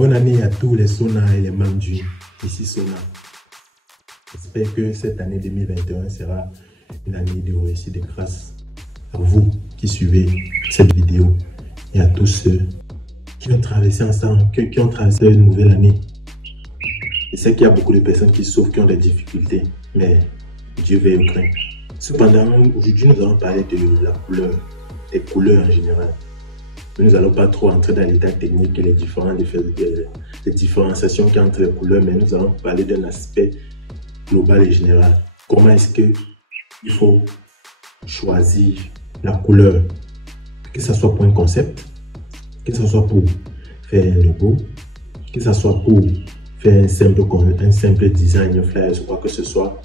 Bonne année à tous les Sona et les Mandus. Ici Sona. J'espère que cette année 2021 sera une année de réussite et grâce à vous qui suivez cette vidéo et à tous ceux qui ont traversé ensemble, qui ont traversé une nouvelle année. Je sais qu'il y a beaucoup de personnes qui souffrent, qui ont des difficultés, mais Dieu veille au grain. Cependant, aujourd'hui, nous allons parler de la couleur, des couleurs en général. Nous n'allons pas trop entrer dans l'état technique et les différenciations qu'il y a entre les couleurs, mais nous allons parler d'un aspect global et général. Comment est-ce qu'il faut choisir la couleur, que ce soit pour un concept, que ce soit pour faire un logo, que ce soit pour faire un simple design, un flyer, quoi que ce soit.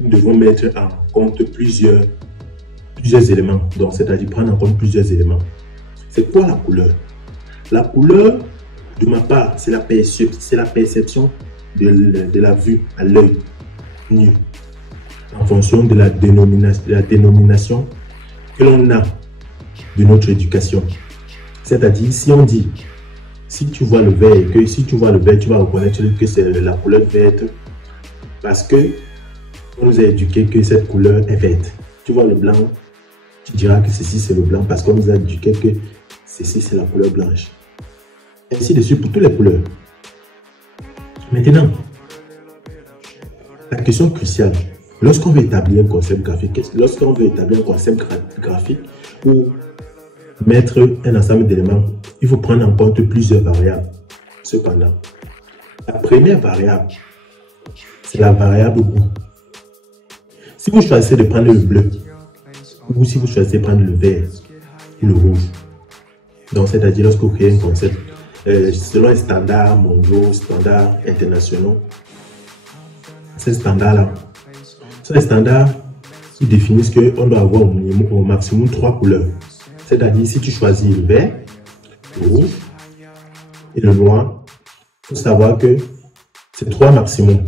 Nous devons mettre en compte plusieurs éléments, donc c'est-à-dire prendre en compte plusieurs éléments. C'est quoi la couleur? La couleur, de ma part, c'est la perception de la vue à l'œil nu, en fonction de la dénomination que l'on a de notre éducation. C'est-à-dire, si on dit, si tu vois le vert, tu vas reconnaître que c'est la couleur verte parce que on nous a éduqué que cette couleur est verte. Tu vois le blanc, tu diras que ceci c'est le blanc parce qu'on nous a éduqué que ceci c'est la couleur blanche. Ainsi de suite pour toutes les couleurs. Maintenant, la question cruciale, lorsqu'on veut établir un concept graphique, ou mettre un ensemble d'éléments, il faut prendre en compte plusieurs variables. Cependant, la première variable, c'est la variable goût. Si vous choisissez de prendre le bleu, ou si vous choisissez de prendre le vert ou le rouge, donc c'est-à-dire lorsque vous créez un concept, selon les standards mondiaux, standards internationaux, ces standards-là, sont les standards qui définissent qu'on doit avoir au maximum 3 couleurs. C'est-à-dire, si tu choisis le vert, le rouge et le noir, il faut savoir que c'est 3 maximum.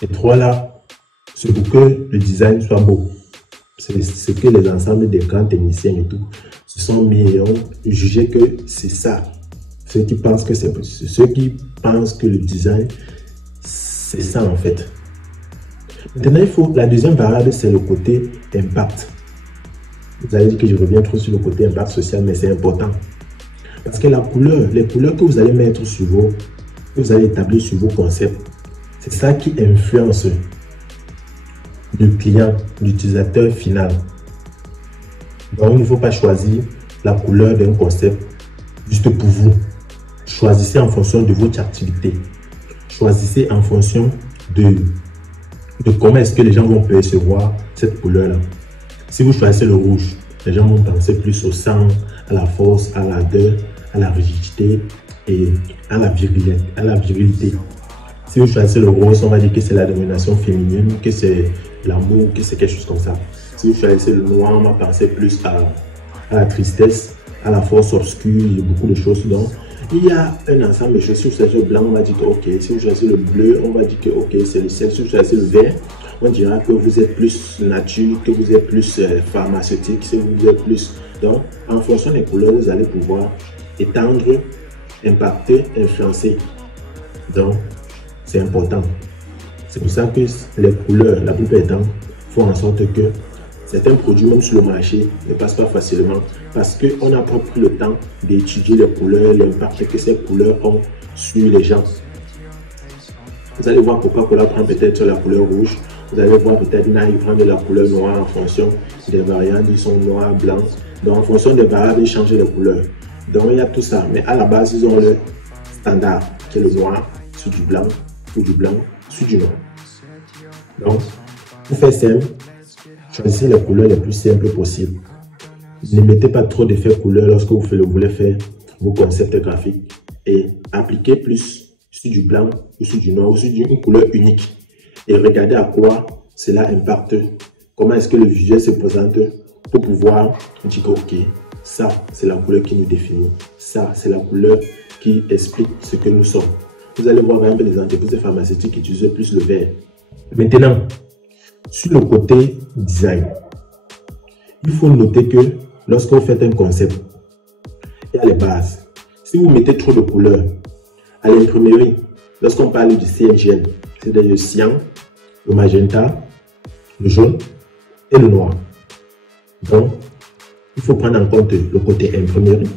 Et 3 là, c'est pour que le design soit beau. C'est ce que les ensembles des grands techniciens et tout se sont mis et ont jugé que c'est ça. Ceux qui pensent que le design, c'est ça en fait. Maintenant, la deuxième variable, c'est le côté impact. Vous allez dire que je reviens trop sur le côté impact social, mais c'est important. Parce que les couleurs que vous allez mettre que vous allez établir sur vos concepts, c'est ça qui influence le client, l'utilisateur final. Donc, il ne faut pas choisir la couleur d'un concept juste pour vous. Choisissez en fonction de votre activité. Choisissez en fonction de comment est-ce que les gens vont percevoir cette couleur-là. Si vous choisissez le rouge, les gens vont penser plus au sang, à la force, à l'ardeur, à la rigidité et à la virilité. Si vous choisissez le rose, on va dire que c'est la domination féminine, que c'est l'amour, que c'est quelque chose comme ça. Si vous choisissez le noir, on va penser plus à la tristesse, à la force obscure, il y a beaucoup de choses. Donc, il y a un ensemble de choses. Si vous choisissez le blanc, on va dire que ok. Si vous choisissez le bleu, on va dire que ok, c'est le ciel. Si vous choisissez le vert, on dira que vous êtes plus nature, que vous êtes plus pharmaceutique, si vous êtes plus. Donc, en fonction des couleurs, vous allez pouvoir étendre, impacter, influencer. Donc, c'est important. C'est pour ça que les couleurs, la plupart du temps, font en sorte que certains produits, même sur le marché, ne passent pas facilement parce qu'on n'a pas pris le temps d'étudier les couleurs, l'impact que ces couleurs ont sur les gens. Vous allez voir Coca-Cola prend peut-être la couleur rouge. Vous allez voir peut-être Nike prend de la couleur noire en fonction des variantes. Ils sont noirs, blancs. Donc en fonction des variables, ils changent les couleurs. Donc il y a tout ça. Mais à la base, ils ont le standard qui est le noir sur du blanc ou du blanc sur du noir. Donc, pour faire simple, choisissez les couleurs les plus simples possibles. Ne mettez pas trop d'effets couleurs lorsque vous voulez faire vos concepts graphiques. Et appliquez plus sur du blanc ou sur du noir ou sur une couleur unique. Et regardez à quoi cela impacte. Comment est-ce que le visuel se présente pour pouvoir dire que ok, ça c'est la couleur qui nous définit. Ça c'est la couleur qui explique ce que nous sommes. Vous allez voir par exemple les entreprises pharmaceutiques qui utilisent plus le vert. Maintenant, sur le côté design, il faut noter que lorsque vous faites un concept, il y a les bases. Si vous mettez trop de couleurs, À l'imprimerie, lorsqu'on parle du CNGN, c'est le cyan, le magenta, le jaune et le noir. Donc, il faut prendre en compte le côté imprimerie.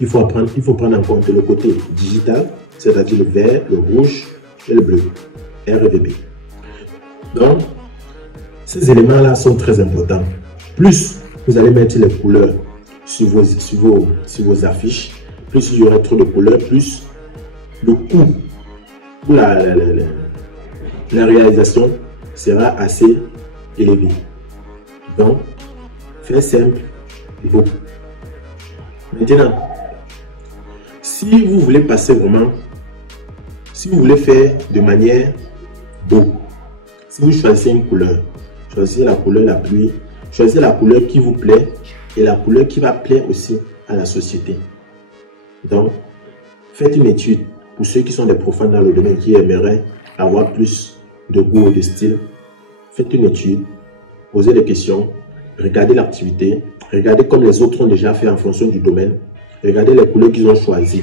Il faut prendre en compte le côté digital, c'est-à-dire le vert, le rouge et le bleu, RGB. Donc, ces éléments-là sont très importants. Plus vous allez mettre les couleurs sur vos affiches, plus il y aura trop de couleurs, plus le coût pour la réalisation sera assez élevé. Donc, faites simple et beau. Maintenant, si vous voulez passer vraiment, si vous voulez faire de manière beau, si vous choisissez une couleur, choisissez la couleur la pluie, choisissez la couleur qui vous plaît et la couleur qui va plaire aussi à la société. Donc, faites une étude pour ceux qui sont des profanes dans le domaine qui aimeraient avoir plus de goût et de style. Faites une étude, posez des questions, regardez l'activité, regardez comme les autres ont déjà fait en fonction du domaine, regardez les couleurs qu'ils ont choisies.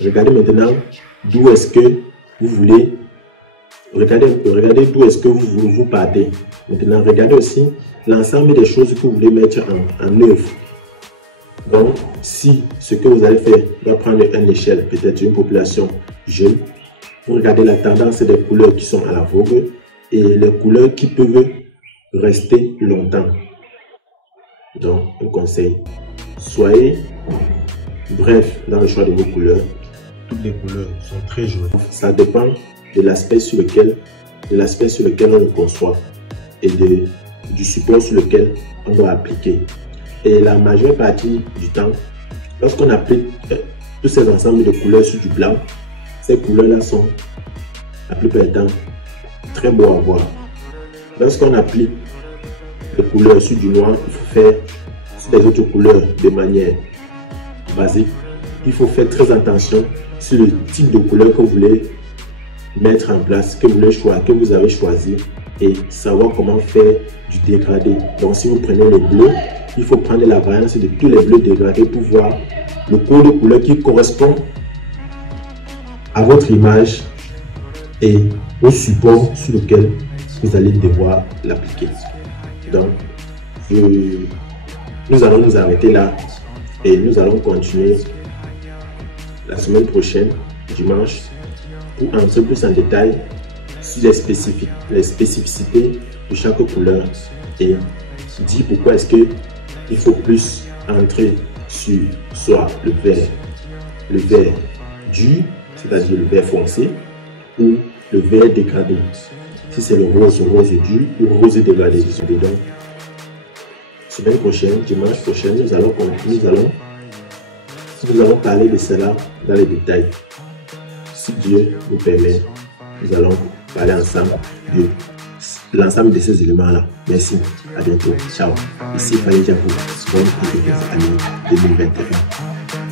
Regardez maintenant d'où est-ce que vous voulez, regardez d'où est-ce que vous partez. Maintenant, regardez aussi l'ensemble des choses que vous voulez mettre en œuvre. Donc, si ce que vous allez faire va prendre une échelle, peut-être une population jeune, vous regardez la tendance des couleurs qui sont à la vogue et les couleurs qui peuvent rester longtemps. Donc, un conseil, soyez bref dans le choix de vos couleurs. Toutes les couleurs sont très jolies. Ça dépend de l'aspect sur lequel on le conçoit et du support sur lequel on doit appliquer. Et la majeure partie du temps, lorsqu'on applique tous ces ensembles de couleurs sur du blanc, ces couleurs-là sont la plupart du temps très beaux à voir. Lorsqu'on applique les couleurs sur du noir, il faut faire sur les autres couleurs de manière basique. Il faut faire très attention sur le type de couleur que vous voulez mettre en place, que vous avez choisi et savoir comment faire du dégradé. Donc si vous prenez le bleu, il faut prendre la variance de tous les bleus dégradés pour voir le code de couleur qui correspond à votre image et au support sur lequel vous allez devoir l'appliquer. Donc, nous allons nous arrêter là et nous allons continuer la semaine prochaine, dimanche, pour entrer plus en détail sur les spécificités de chaque couleur et dire pourquoi est-ce qu'il faut plus entrer sur soit le vert dur, c'est-à-dire le vert foncé, ou le vert dégradé. Si c'est le rose dur ou rose dégradé. Donc, semaine prochaine, dimanche prochain, nous allons parler de cela dans les détails. Si Dieu nous permet, nous allons parler ensemble de l'ensemble de ces éléments-là. Merci, à bientôt. Ciao. Ici Fallait Diapo, bonne année 2021.